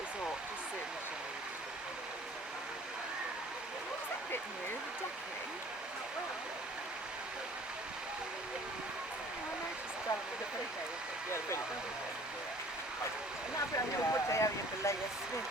esatto, sempre. Is that a bit new, the decking? Oh, I noticed that. Now I'm going to put the area below your slip.